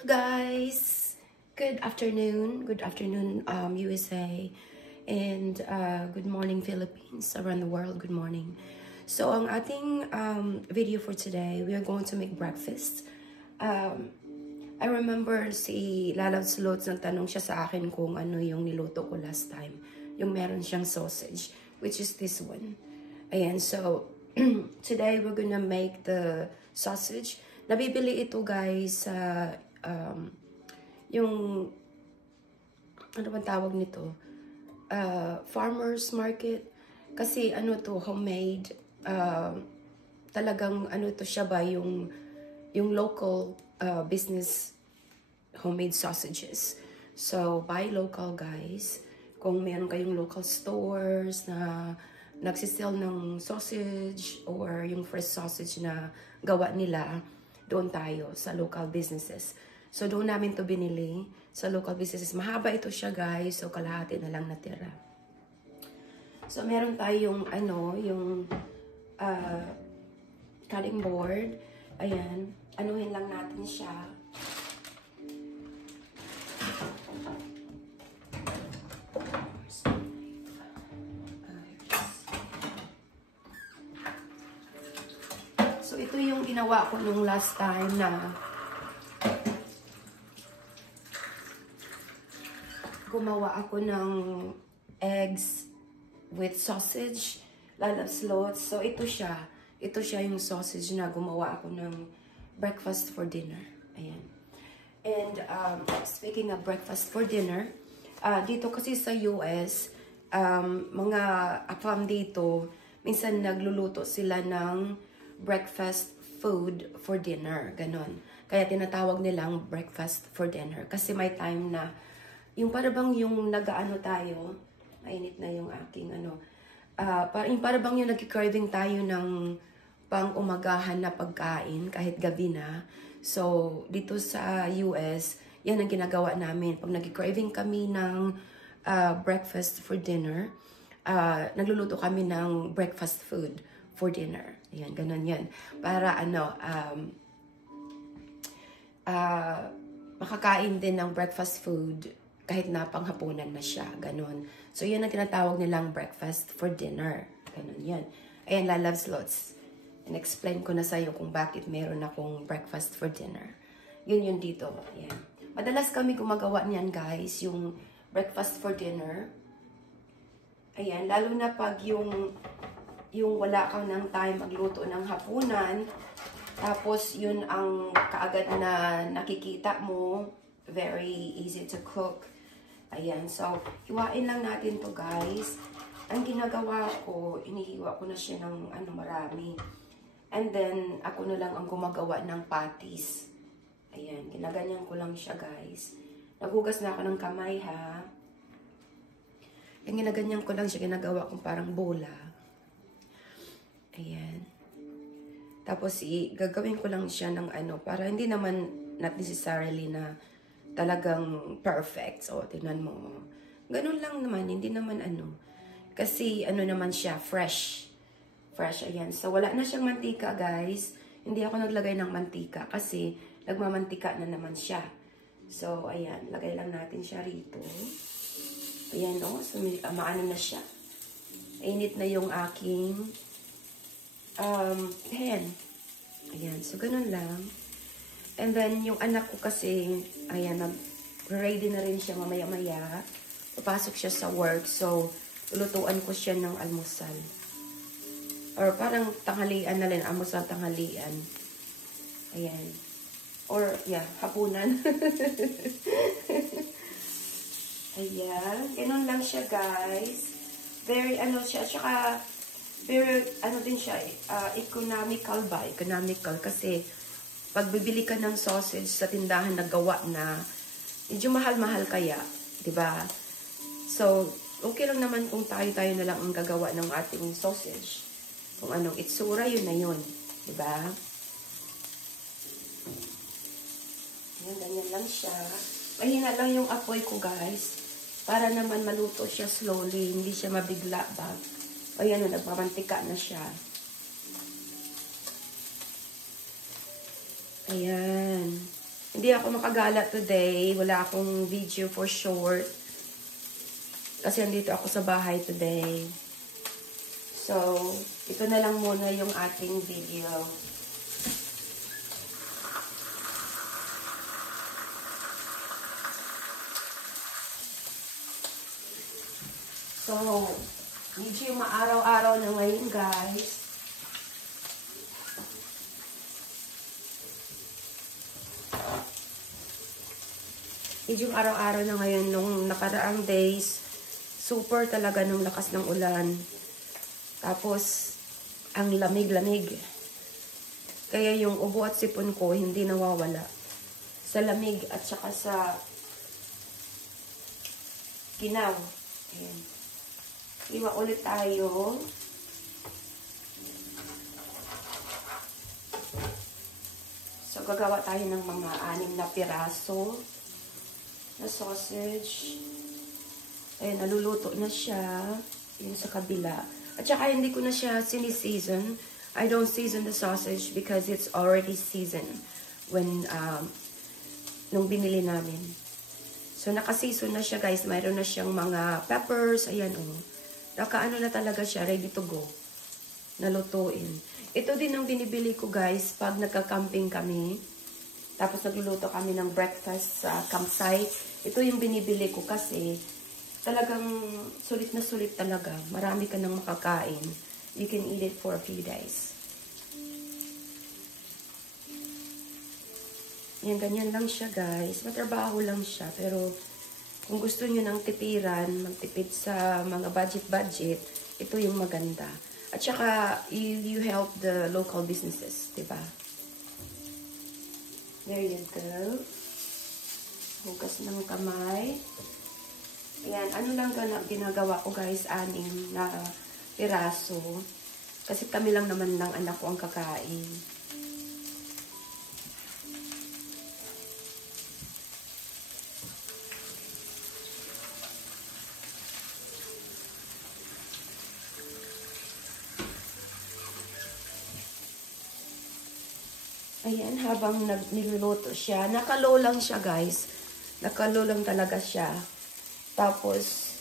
Guys, good afternoon, USA, and good morning Philippines, around the world, good morning. So ang ating video for today, we are going to make breakfast. I remember si Lalabs Lots nagtanong siya sa akin kung ano yung niluto ko last time, yung meron siyang sausage, which is this one. Ayan, so today we're gonna make the sausage. Nabibili ito guys sa yung ano bang tawag nito, farmers market, kasi ano to, homemade, talagang ano to siya ba, yung local business homemade sausages. So buy local guys. Kung meron kayong local stores na nagsisell ng sausage or yung fresh sausage na gawa nila, doon tayo sa local businesses. So, doon namin to binili sa local businesses. Mahaba ito siya, guys. So, kalahati na lang natira. So, meron tayong, yung cutting board. Ayan. Anuhin lang natin siya. So, ito yung ginawa ko nung last time na gumawa ako ng eggs with sausage, Lalabs Lots. So, ito siya. Ito siya yung sausage na gumawa ako ng breakfast for dinner. Ayan. And, speaking of breakfast for dinner, dito kasi sa US, mga AFAM dito, minsan nagluluto sila ng breakfast food for dinner. Ganon. Kaya tinatawag nilang breakfast for dinner. Kasi may time na yung parabang yung nag-ano tayo, mainit na yung aking parabang yung nag-craving tayo ng pang-umagahan na pagkain kahit gabi na. So, dito sa US, yan ang ginagawa namin. Pag nag-craving kami ng breakfast for dinner, nagluluto kami ng breakfast food for dinner. Ayan, ganun yan. Para makakain din ng breakfast food kahit na panghapunan na siya, ganun. So, yun ang tinatawag nilang breakfast for dinner. Ganun yan. Ayan, Lalabs Lots. And-explain ko na sa'yo kung bakit meron akong breakfast for dinner. Yun dito. Ayan. Madalas kami gumagawa niyan, guys, yung breakfast for dinner. Ayan, lalo na pag yung wala kang ng time magluto ng hapunan, tapos yun ang kaagad na nakikita mo, very easy to cook. Ayan, so, hiwain lang natin to guys. Ang ginagawa ko, inihiwa ko na siya ng marami. And then, ako na lang ang gumagawa ng patties. Ayan, ginaganyan ko lang siya guys. Naghugas na ako ng kamay ha. Yung ginaganyan ko lang siya, ginagawa kong parang bola. Ayan. Tapos, gagawin ko lang siya ng para hindi naman, not necessarily na talagang perfect. So, tingnan mo. Ganun lang naman. Hindi naman Kasi, naman siya, fresh. Fresh, ayan. So, wala na siyang mantika, guys. Hindi ako naglagay ng mantika kasi nagmamantika na naman siya. So, ayan. Lagay lang natin siya rito. Ayan, o. So, maano na siya. Init na yung aking pan. Ayan. So, ganun lang. And then, yung anak ko kasi, ayan, nag-ready na rin siya mamaya-maya. Papasok siya sa work. So, lulutuan ko siya ng almusal. Or parang tanghalian na rin. Almusal tanghalian. Ayan. Or, yeah, hapunan. Ayan. Ganun lang siya, guys. Very, siya. Tsaka, very, din siya, economical ba? Economical. Kasi, pag bibili ka ng sausage sa tindahan na gawa na, medyo mahal-mahal kaya, di ba? So, okay lang naman kung tayo-tayo na lang ang gagawa ng ating sausage. Kung anong itsura, yun na yun. Di ba? Ayan, ganyan lang siya. Mahina lang yung apoy ko, guys. Para naman maluto siya slowly, hindi siya mabigla ba. Ayan, nagmamantika na siya. Ayan. Hindi ako makagala today. Wala akong video for short. Kasi andito ako sa bahay today. So, ito na lang muna yung ating video. So, medyo maaraw-araw na ngayon, guys. Medyo araw-araw na ngayon. Nung nakaraang days, super talaga nung lakas ng ulan. Tapos, ang lamig-lamig. Kaya yung ubo at sipon ko, hindi nawawala. Sa lamig at saka sa ginaw. Ayan. Iwa ulit tayo. So, gagawa tayo ng mga 6 na piraso na sausage. Ayan, naluluto na siya. Yun sa kabila. At saka, hindi ko na siya sini-season. I don't season the sausage because it's already seasoned when, nung binili namin. So, naka-season na siya, guys. Mayroon na siyang mga peppers. Ayan, oh. Nakaano na talaga siya, ready to go. Nalutuin. Ito din ang binibili ko, guys, pag nagka-camping kami. Tapos nagluluto kami ng breakfast sa campsite. Ito yung binibili ko kasi talagang sulit na sulit talaga. Marami ka nang makakain. You can eat it for a few days. Yan, ganyan lang siya, guys. Matrabaho lang siya, pero kung gusto nyo ng tipiran, magtipid sa mga budget-budget, ito yung maganda. At saka, you help the local businesses, diba? There you go. Hugas ng kamay. Ayan, ano lang ginagawa ko, guys, 6 na piraso. Kasi kami lang naman ng anak ko ang kakain. Ayan, habang niluluto siya, naka-low lang siya, guys. Naka-low lang talaga siya. Tapos,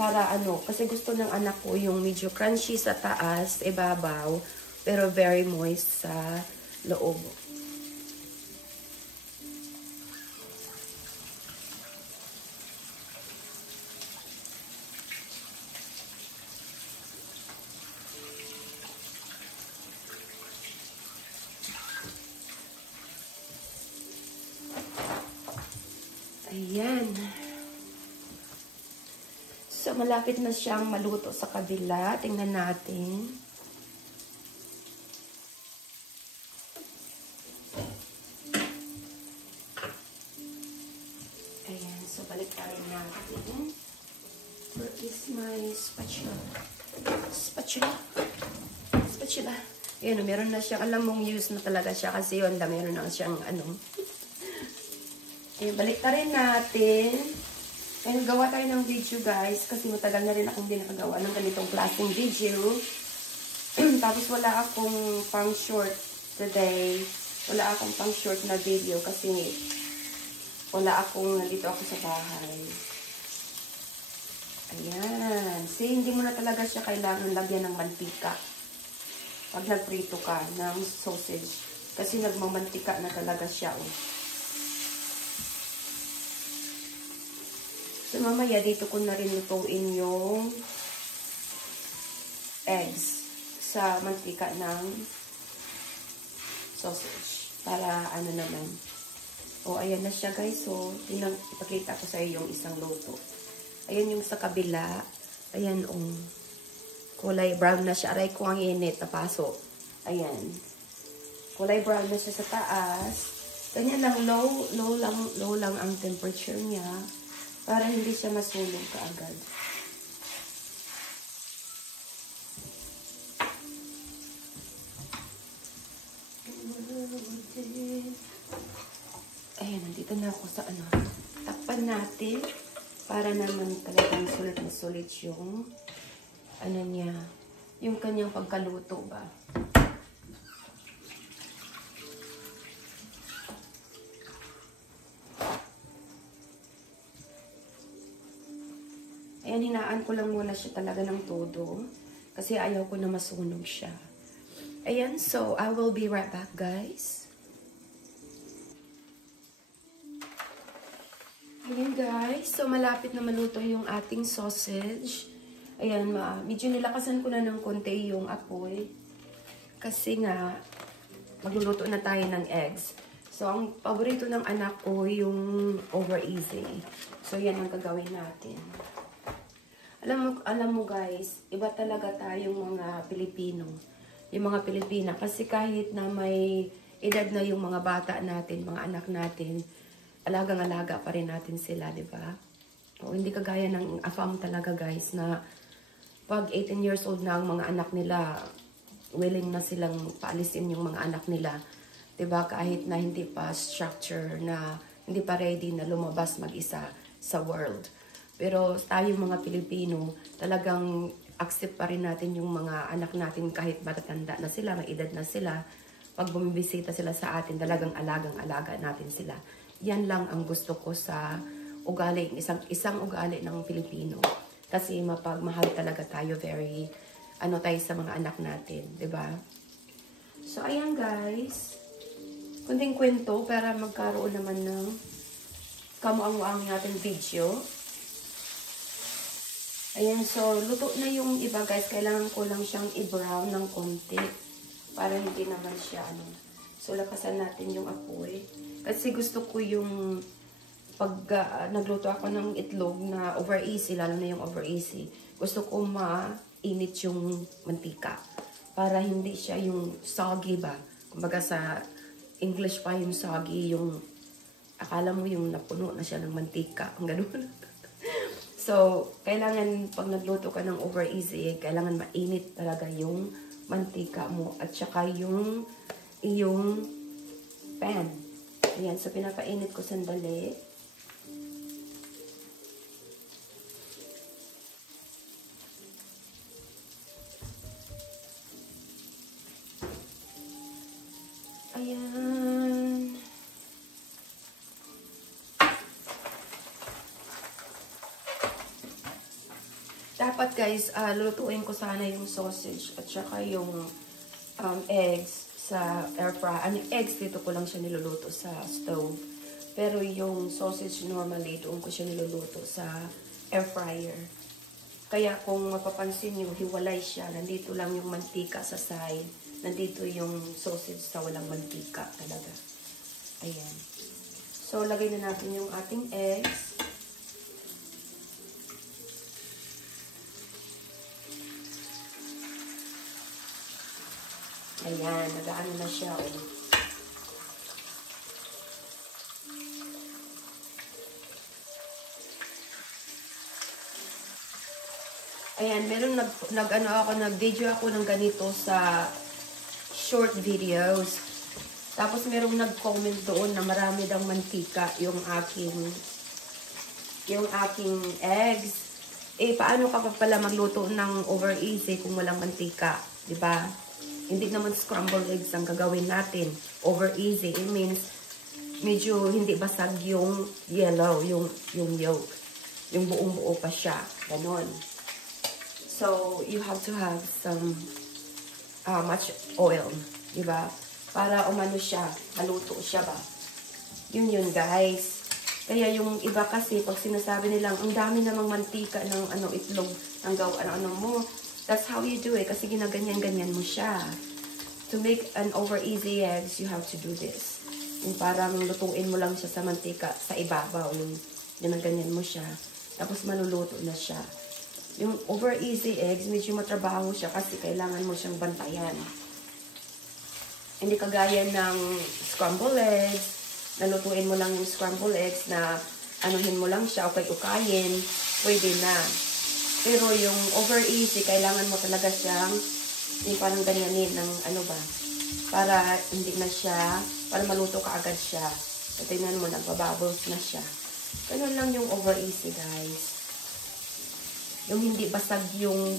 para ano, kasi gusto ng anak ko yung medyo crunchy sa taas, ibabaw, pero very moist sa loob. Ayan. So, malapit na siyang maluto sa kabila. Tingnan natin. Ayan. So, balik tayo natin. Where is my spatula? Spatula. Spatula. Ayan, meron na siyang, alam mong use na talaga siya kasi yun, meron na siyang ano. Ayan, balik na rin natin. Ayan, gawa tayo ng video, guys. Kasi matagal na rin akong hindi nakagawa ng ganitong klaseng video. Tapos wala akong pang short today. Wala akong pang short na video kasi wala akong, nandito ako sa bahay. Ayan. See, hindi mo na talaga siya kailangan lagyan ng mantika pag nagprito ka ng sausage. Kasi nagmamantika na talaga siya, oh. So, mamaya dito ko na rin lutuin yung eggs sa mantika ng sausage. Para ano naman. O, ayan na siya, guys. So, ipakita ko sa iyo yung isang luto. Ayan yung sa kabila. Ayan, kulay brown na siya. Aray ko ang init. Napaso. Ayan. Kulay brown na siya sa taas. Ganyan lang, low lang ang temperature niya. Para hindi siya masunog kaagad. Ayan, nandito na ako sa ano. Takpan natin. Para naman talagang sulit na sulit yung ano niya. Yung kanyang pagkaluto ba. Ayan, hinaan ko lang muna siya talaga ng todo. Kasi ayaw ko na masunog siya. Ayan, so I will be right back, guys. Ayan, guys. So, malapit na maluto yung ating sausage. Ayan, medyo nilakasan ko na ng konti yung apoy. Kasi nga, magluluto na tayo ng eggs. So, ang paborito ng anak ko yung over easy. So, yan ang gagawin natin. Alam mo guys, iba talaga tayong mga Pilipino. Yung mga Pilipina. Kasi kahit na may edad na yung mga bata natin, mga anak natin, alagang-alaga pa rin natin sila, di ba? O, hindi kagaya ng AFAM talaga guys, na pag 18 years old na ang mga anak nila, willing na silang paalisin yung mga anak nila. Diba? Kahit na hindi pa structure, na hindi pa ready na lumabas mag-isa sa world. Pero tayo mga Pilipino, talagang accept pa rin natin yung mga anak natin kahit matatanda na sila, may edad na sila. Pag bumibisita sila sa atin, talagang alagang-alaga natin sila. Yan lang ang gusto ko sa ugali, isang ugali ng Pilipino. Kasi mapagmahal talaga tayo, very tayo sa mga anak natin, 'di ba? So ayan guys, kunting kwento para magkaroon naman ng kamuang-muang natin video. Ayan, so luto na yung iba guys, kailangan ko lang siyang i-brown ng konti para hindi naman siya So lakasan natin yung apoy kasi gusto ko yung pag nagluto ako ng itlog na over easy, lalo na yung over easy, gusto ko mainit yung mantika para hindi siya yung soggy ba. Kumbaga sa English pa yung soggy, yung akala mo yung napuno na siya ng mantika, ang ganun. So, kailangan pag nagluto ka ng over easy, kailangan mainit talaga yung mantika mo at saka yung iyong pan. Ayan, so pinapainit ko sandali. Ayan. Dapat guys, lulutuin ko sana yung sausage at saka yung eggs sa air fryer. Eggs dito ko lang siya niluluto sa stove. Pero yung sausage normally, doon ko siya niluluto sa air fryer. Kaya kung mapapansin nyo, hiwalay siya. Nandito lang yung mantika sa side. Nandito yung sausage sa walang mantika talaga. Ayan. So, lagay na natin yung ating eggs. Ayan, nagaano na siya. Ayan, meron nag-video ako ng ganito sa short videos. Tapos merong nag-comment doon na marami daw mantika yung aking eggs. Eh, paano ka pa pala magluto ng over easy kung walang mantika? Diba? Hindi naman scrambled eggs ang gagawin natin. Over easy, it means medyo hindi basag yung yellow, yung yolk. Yung buong-buo pa siya. Ganon. So, you have to have some much oil. Diba? Para umano siya, haluto siya ba? Yun guys. Kaya yung iba kasi, pag sinasabi nilang, ang dami namang mantika ng itlog, ng mo, that's how you do it. Kasi ginaganyan-ganyan mo siya. To make an over easy eggs, you have to do this. Yung parang lutuin mo lang siya sa mantika, sa ibabaw. Yung ginaganyan mo siya. Tapos maluluto na siya. Yung over easy eggs, medyo matrabaho siya kasi kailangan mo siyang bantayan. Hindi kagaya ng scrambled eggs, nalutuin mo lang yung scrambled eggs na anuhin mo lang siya, ukay-ukayin, pwede na. Pero yung over easy, kailangan mo talaga siyang yung parang ganyanin ng para hindi na siya, para maluto ka agad siya. So, tingnan mo, nagbabubbles na siya. Ganun lang yung over easy, guys. Yung hindi basag yung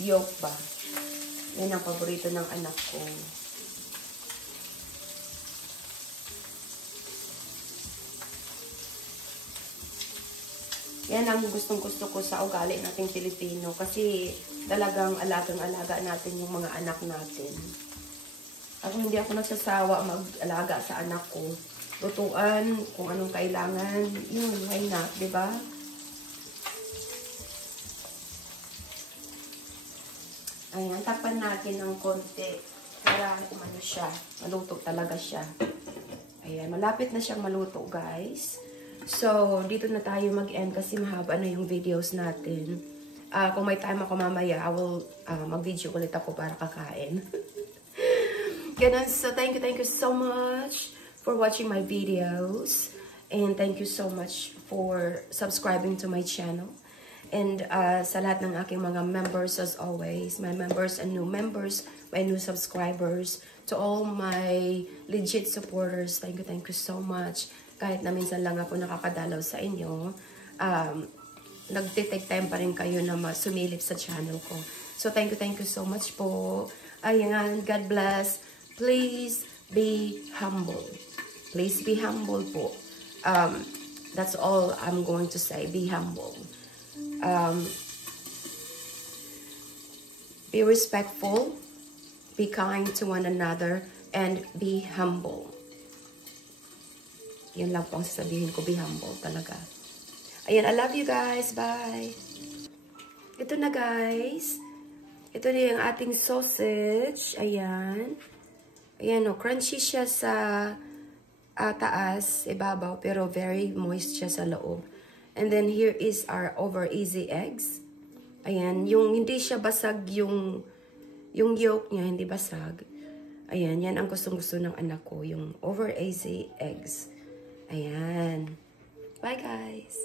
yolk ba. Yan ang paborito ng anak ko. Yan ang gustong-gusto ko sa ugali nating Pilipino kasi talagang alagang-alaga natin yung mga anak natin. Ako hindi ako nagsasawa mag-alaga sa anak ko. Lutuan, kung anong kailangan, yun, why not, diba? Ayan, tapan natin ng konti para umano siya, maluto talaga siya. Ayan, malapit na siyang maluto, guys. So, dito na tayo mag-end kasi mahaba na yung videos natin. Kung may time ako mamaya, I will mag-video ulit ako para kakain. Ganun, so thank you so much for watching my videos. And thank you so much for subscribing to my channel. And sa lahat ng aking mga members, as always, my members and new members, my new subscribers, to all my legit supporters, thank you so much. Kahit na minsan lang ako nakakadalaw sa inyo, nagtitake time pa rin kayo na sumilip sa channel ko. So thank you so much po. Ayan, God bless. Please be humble. Please be humble po. That's all I'm going to say. Be humble. Be respectful, be kind to one another, and be humble. Yan lang po ang sasabihin ko, be humble talaga. Ayan, I love you guys. Bye. Ito na guys. Ito na yung ating sausage. Ayan. Ayan o, crunchy siya sa taas, ibabaw, pero very moist siya sa loob. And then here is our over easy eggs. Ayan, yung hindi siya basag yung yolk niya, hindi basag. Ayan, yan ang gustong-gusto ng anak ko, yung over easy eggs. Ayan. Bye guys.